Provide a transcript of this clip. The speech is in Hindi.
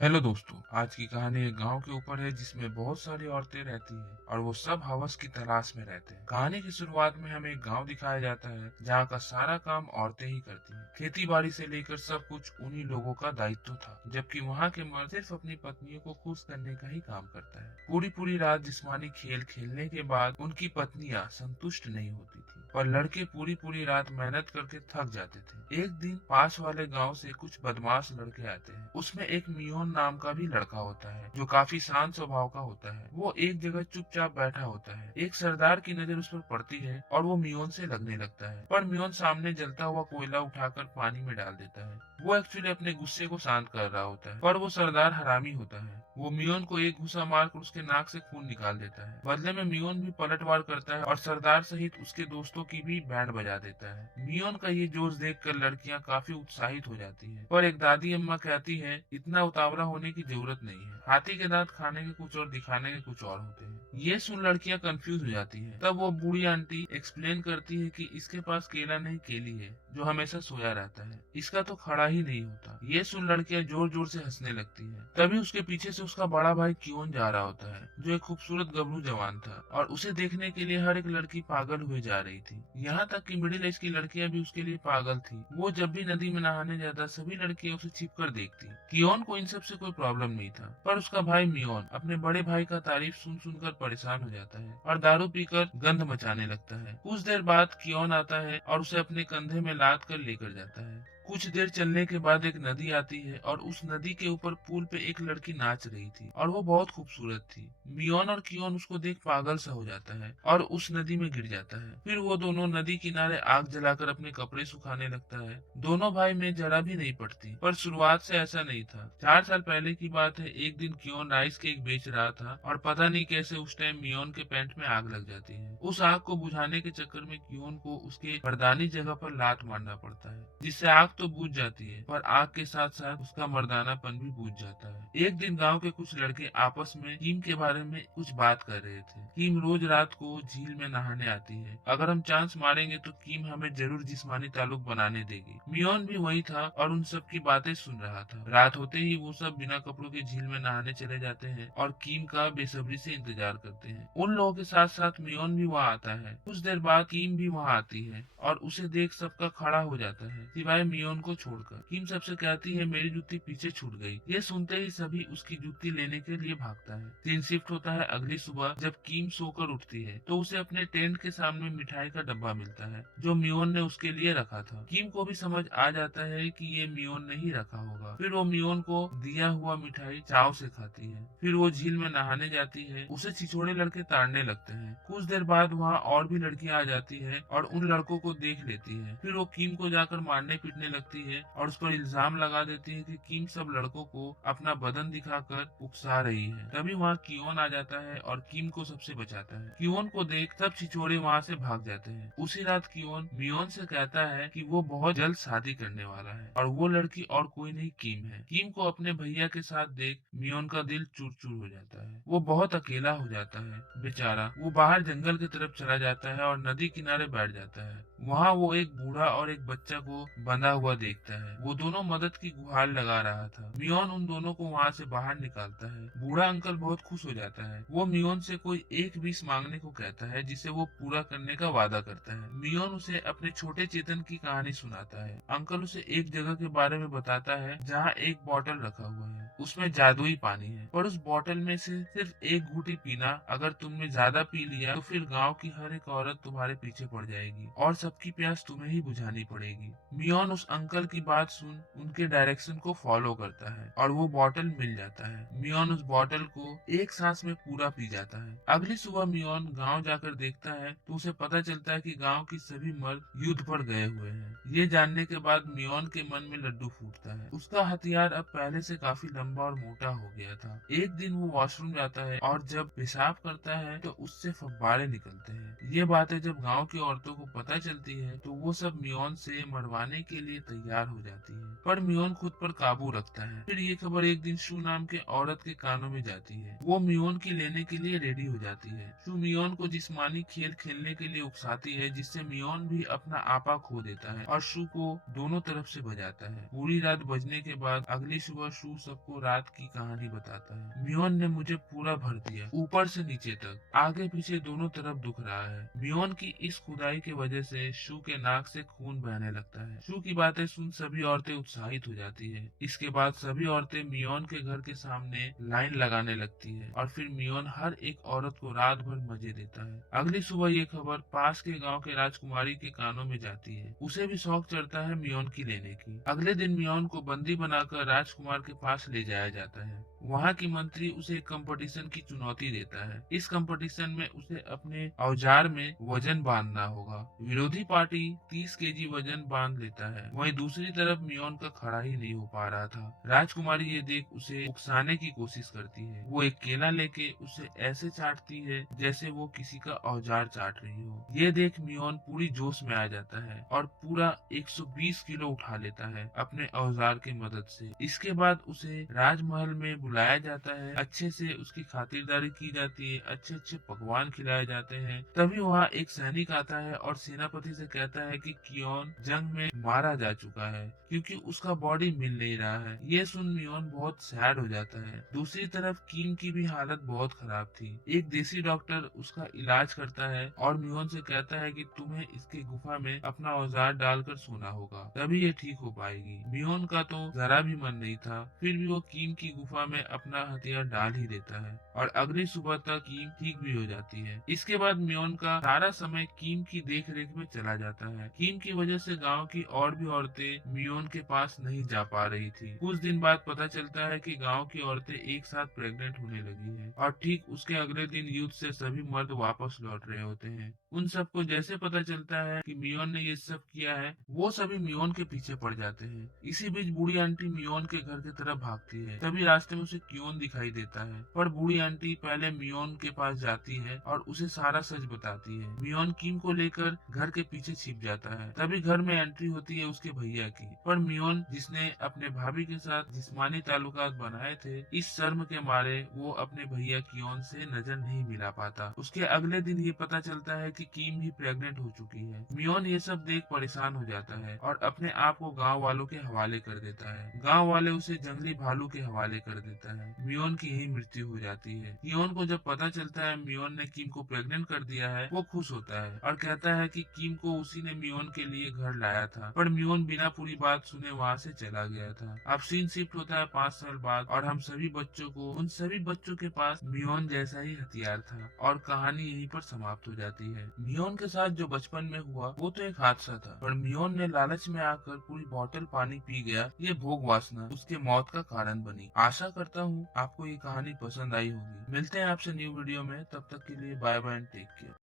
हेलो दोस्तों, आज की कहानी एक गांव के ऊपर है जिसमें बहुत सारी औरतें रहती हैं और वो सब हवस की तलाश में रहते हैं। कहानी की शुरुआत में हमें एक गांव दिखाया जाता है जहां का सारा काम औरतें ही करती हैं। खेती बाड़ी से लेकर सब कुछ उन्हीं लोगों का दायित्व था, जबकि वहां के मर्द सिर्फ अपनी पत्नियों को खुश करने का ही काम करता है। पूरी पूरी रात जिस्मानी खेल खेलने के बाद उनकी पत्नियां संतुष्ट नहीं होती थी, पर लड़के पूरी पूरी रात मेहनत करके थक जाते थे। एक दिन पास वाले गांव से कुछ बदमाश लड़के आते हैं। उसमें एक मियोन नाम का भी लड़का होता है जो काफी शांत स्वभाव का होता है। वो एक जगह चुपचाप बैठा होता है। एक सरदार की नजर उस पर पड़ती है और वो मियोन से लगने लगता है, पर मियोन सामने जलता हुआ कोयला उठाकर पानी में डाल देता है। वो एक्चुअली अपने गुस्से को शांत कर रहा होता है, पर वो सरदार हरामी होता है। वो मियोन को एक घुसा मारकर उसके नाक से खून निकाल देता है। बदले में मियोन भी पलटवार करता है और सरदार सहित उसके दोस्तों की भी बैंड बजा देता है। मियोन का ये जोश देखकर लड़कियां काफी उत्साहित हो जाती है, पर एक दादी अम्मा कहती है इतना उतावला होने की जरूरत नहीं है। हाथी के दांत खाने के कुछ और दिखाने के कुछ और होते हैं। ये सुन लड़कियां कंफ्यूज हो जाती है। तब वो बूढ़ी आंटी एक्सप्लेन करती है कि इसके पास केला नहीं केली है जो हमेशा सोया रहता है, इसका तो खड़ा ही नहीं होता। ये सुन लड़कियां जोर जोर से हंसने लगती है। तभी उसके पीछे से उसका बड़ा भाई क्योन जा रहा होता है, जो एक खूबसूरत गबरू जवान था, और उसे देखने के लिए हर एक लड़की पागल हुए जा रही थी। यहाँ तक कि मिडिल एज की लड़कियां भी उसके लिए पागल थी। वो जब भी नदी में नहाने जाता सभी लड़कियां उसे छिप कर देखती। कियोन को इन सब से कोई प्रॉब्लम नहीं था, पर उसका भाई मियोन अपने बड़े भाई का तारीफ सुन सुनकर परेशान हो जाता है और दारू पीकर गंध मचाने लगता है। कुछ देर बाद कियोन आता है और उसे अपने कंधे में लाद कर लेकर जाता है। कुछ देर चलने के बाद एक नदी आती है और उस नदी के ऊपर पुल पे एक लड़की नाच रही थी और वो बहुत खूबसूरत थी। मियोन और कियोन उसको देख पागल सा हो जाता है और उस नदी में गिर जाता है। फिर वो दोनों नदी किनारे आग जलाकर अपने कपड़े सुखाने लगता है। दोनों भाई में जरा भी नहीं पड़ती, पर शुरुआत से ऐसा नहीं था। 4 साल पहले की बात है। एक दिन कियोन राइस केक बेच रहा था और पता नहीं कैसे उस टाइम मियोन के पैंट में आग लग जाती है। उस आग को बुझाने के चक्कर में कियोन को उसके मर्दानी जगह पर लात मारना पड़ता है, जिससे आग तो बुझ जाती है, पर आग के साथ साथ उसका मर्दानापन भी बुझ जाता है। एक दिन गांव के कुछ लड़के आपस में कीम के बारे में कुछ बात कर रहे थे। कीम रोज रात को झील में नहाने आती है। अगर हम चांस मारेंगे तो कीम हमें जरूर जिस्मानी ताल्लुक बनाने देगी। मियोन भी वही था और उन सब की बातें सुन रहा था। रात होते ही वो सब बिना कपड़ों के झील में नहाने चले जाते हैं और कीम का बेसब्री से इंतजार करते हैं। उन लोगों के साथ साथ मियोन भी वहाँ आता है। कुछ देर बाद कीम भी वहाँ आती है और उसे देख सबका खड़ा हो जाता है सिवाय मियोन को छोड़कर। किम सबसे कहती है मेरी जूती पीछे छूट गई। ये सुनते ही सभी उसकी जूती लेने के लिए भागता है। सीन शिफ्ट होता है अगली सुबह। जब किम सोकर उठती है तो उसे अपने टेंट के सामने मिठाई का डब्बा मिलता है जो मियोन ने उसके लिए रखा था। किम को भी समझ आ जाता है कि ये मियोन ने ही रखा होगा। फिर वो मियोन को दिया हुआ मिठाई चाव से खाती है। फिर वो झील में नहाने जाती है। उसे छिछोड़े लड़के ताड़ने लगते हैं। कुछ देर बाद वहाँ और भी लड़कियां आ जाती है और उन लड़कों को देख लेती है। फिर वो किम को जाकर मारने पीटने लगती है और उस पर इल्जाम लगा देती है कि किम सब लड़कों को अपना बदन दिखाकर उकसा रही है। तभी वहाँ कियोन आ जाता है और किम को सबसे बचाता है। कियोन को देख सब छिछोरे वहाँ से भाग जाते हैं। उसी रात कियोन मियोन से कहता है कि वो बहुत जल्द शादी करने वाला है और वो लड़की और कोई नहीं किम है। किम को अपने भैया के साथ देख मियोन का दिल चूर चूर हो जाता है। वो बहुत अकेला हो जाता है बेचारा। वो बाहर जंगल की तरफ चला जाता है और नदी किनारे बैठ जाता है। वहाँ वो एक बूढ़ा और एक बच्चा को बंधा हुआ देखता है। वो दोनों मदद की गुहार लगा रहा था। मियोन उन दोनों को वहाँ से बाहर निकालता है। बूढ़ा अंकल बहुत खुश हो जाता है। वो मियोन से कोई एक विश मांगने को कहता है जिसे वो पूरा करने का वादा करता है। मियोन उसे अपने छोटे चेतन की कहानी सुनाता है। अंकल उसे एक जगह के बारे में बताता है जहाँ एक बोतल रखा हुआ है, उसमें जादुई पानी है, पर उस बोतल में से सिर्फ एक घूंटी पीना। अगर तुमने ज्यादा पी लिया तो फिर गांव की हर एक औरत तुम्हारे पीछे पड़ जाएगी और सबकी प्यास तुम्हें ही बुझानी पड़ेगी। मियोन उस अंकल की बात सुन उनके डायरेक्शन को फॉलो करता है और वो बोतल मिल जाता है। मियोन उस बोतल को एक सांस में पूरा पी जाता है। अगली सुबह मियोन गांव जाकर देखता है तो उसे पता चलता है कि गांव की सभी मर्द युद्ध पर गए हुए हैं। ये जानने के बाद मियोन के मन में लड्डू फूटता है। उसका हथियार अब पहले से काफी लंबा और मोटा हो गया था। एक दिन वो वॉशरूम जाता है और जब पेशाब करता है तो उससे फव्वारे निकलते हैं। ये बातें जब गांव की औरतों को पता चलती है तो वो सब मियोन से मरवाने के लिए तैयार हो जाती है, पर मियोन खुद पर काबू रखता है। फिर ये खबर एक दिन शू नाम के औरत के कानों में जाती है। वो मियोन की लेने के लिए रेडी हो जाती है। शू मियोन को जिस्मानी खेल खेलने के लिए उकसाती है, जिससे मियोन भी अपना आपा खो देता है और शू को दोनों तरफ से बजाता है। पूरी रात बजने के बाद अगली सुबह शू सबको रात की कहानी बताता है। मियोन ने मुझे पूरा भर दिया, ऊपर से नीचे तक, आगे पीछे दोनों तरफ दुख रहा है। मियोन की इस खुदाई की वजह से शू के नाक से खून बहने लगता है। शू की बातें सुन सभी औरतें उत्साहित हो जाती है। इसके बाद सभी औरतें मियोन के घर के सामने लाइन लगाने लगती है और फिर मियोन हर एक औरत को रात भर मजे देता है। अगली सुबह ये खबर पास के गांव के राजकुमारी के कानों में जाती है। उसे भी शौक चढ़ता है मियोन की लेने की। अगले दिन मियोन को बंदी बनाकर राजकुमार के पास ले जाया जाता है। वहाँ की मंत्री उसे एक कंपटीशन की चुनौती देता है। इस कंपटीशन में उसे अपने औजार में वजन बांधना होगा। विरोधी पार्टी 30 केजी वजन बांध लेता है, वहीं दूसरी तरफ मियोन का खड़ा ही नहीं हो पा रहा था। राजकुमारी ये देख उसे उकसाने की कोशिश करती है। वो एक केला लेके उसे ऐसे चाटती है जैसे वो किसी का औजार चाट रही हो। ये देख मियोन पूरी जोश में आ जाता है और पूरा 120 किलो उठा लेता है अपने औजार की मदद से। इसके बाद उसे राजमहल में बुलाया जाता है, अच्छे से उसकी खातिरदारी की जाती है, अच्छे अच्छे पकवान खिलाए जाते हैं। तभी वहाँ एक सैनिक आता है और सेनापति से कहता है कि कियोन जंग में मारा जा चुका है क्योंकि उसका बॉडी मिल नहीं रहा है। ये सुन मियोन बहुत सैड हो जाता है। दूसरी तरफ किम की भी हालत बहुत खराब थी। एक देसी डॉक्टर उसका इलाज करता है और मियोन से कहता है कि तुम्हें इसके गुफा में अपना औजार डालकर सोना होगा, तभी ये ठीक हो पाएगी। मियोन का तो जरा भी मन नहीं था, फिर भी वो किम की गुफा में अपना हथियार डाल ही देता है और अगली सुबह तक किम ठीक भी हो जाती है। इसके बाद मियोन का सारा समय किम की देख रेख में चला जाता है। किम की वजह से गांव की और भी औरतें मियोन के पास नहीं जा पा रही थी। कुछ दिन बाद पता चलता है कि गांव की औरतें एक साथ प्रेग्नेंट होने लगी हैं और ठीक उसके अगले दिन युद्ध से सभी मर्द वापस लौट रहे होते हैं। उन सबको जैसे पता चलता है कि मियोन ने ये सब किया है, वो सभी मियोन के पीछे पड़ जाते हैं। इसी बीच बूढ़ी आंटी मियोन के घर की तरफ भागती है। तभी रास्ते में उसे कियोन दिखाई देता है, पर बूढ़ी आंटी पहले मियोन के पास जाती है और उसे सारा सच बताती है। मियोन किम को लेकर घर के पीछे छिप जाता है। तभी घर में एंट्री होती है उसके भैया की, पर मियोन जिसने अपने भाभी के साथ जिस्मानी ताल्लुकात बनाए थे, इस शर्म के मारे वो अपने भैया कियोन से नजर नहीं मिला पाता। उसके अगले दिन ये पता चलता है कि किम भी प्रेग्नेंट हो चुकी है। मियोन ये सब देख परेशान हो जाता है और अपने आप को गांव वालों के हवाले कर देता है। गांव वाले उसे जंगली भालू के हवाले कर देता है। मियोन की यही मृत्यु हो जाती है। कियोन को जब पता चलता है मियोन ने किम को प्रेग्नेंट कर दिया है, वो खुश होता है और कहता है कि किम को उसी ने मियोन के लिए घर लाया था, पर मियोन बिना पूरी बात सुने वहाँ से चला गया था। अब सीन शिफ्ट होता है 5 साल बाद और हम सभी बच्चों को, उन सभी बच्चों के पास मियोन जैसा ही हथियार था और कहानी यहीं पर समाप्त हो जाती है। मियोन के साथ जो बचपन में हुआ वो तो एक हादसा था, पर मियोन ने लालच में आकर पूरी बोतल पानी पी गया। ये भोग वासना उसके मौत का कारण बनी। आशा करता हूँ आपको ये कहानी पसंद आई होगी। मिलते हैं आपसे न्यू वीडियो में, तब तक के लिए bye bye and take care.